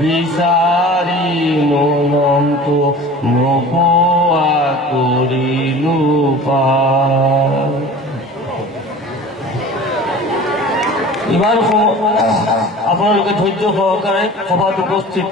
বিচাৰি মনটো নোপোৱা কৰিলো পাৰ। ইমান আপোনালোকে ধৈৰ্য সহকাৰে সভাত উপস্থিত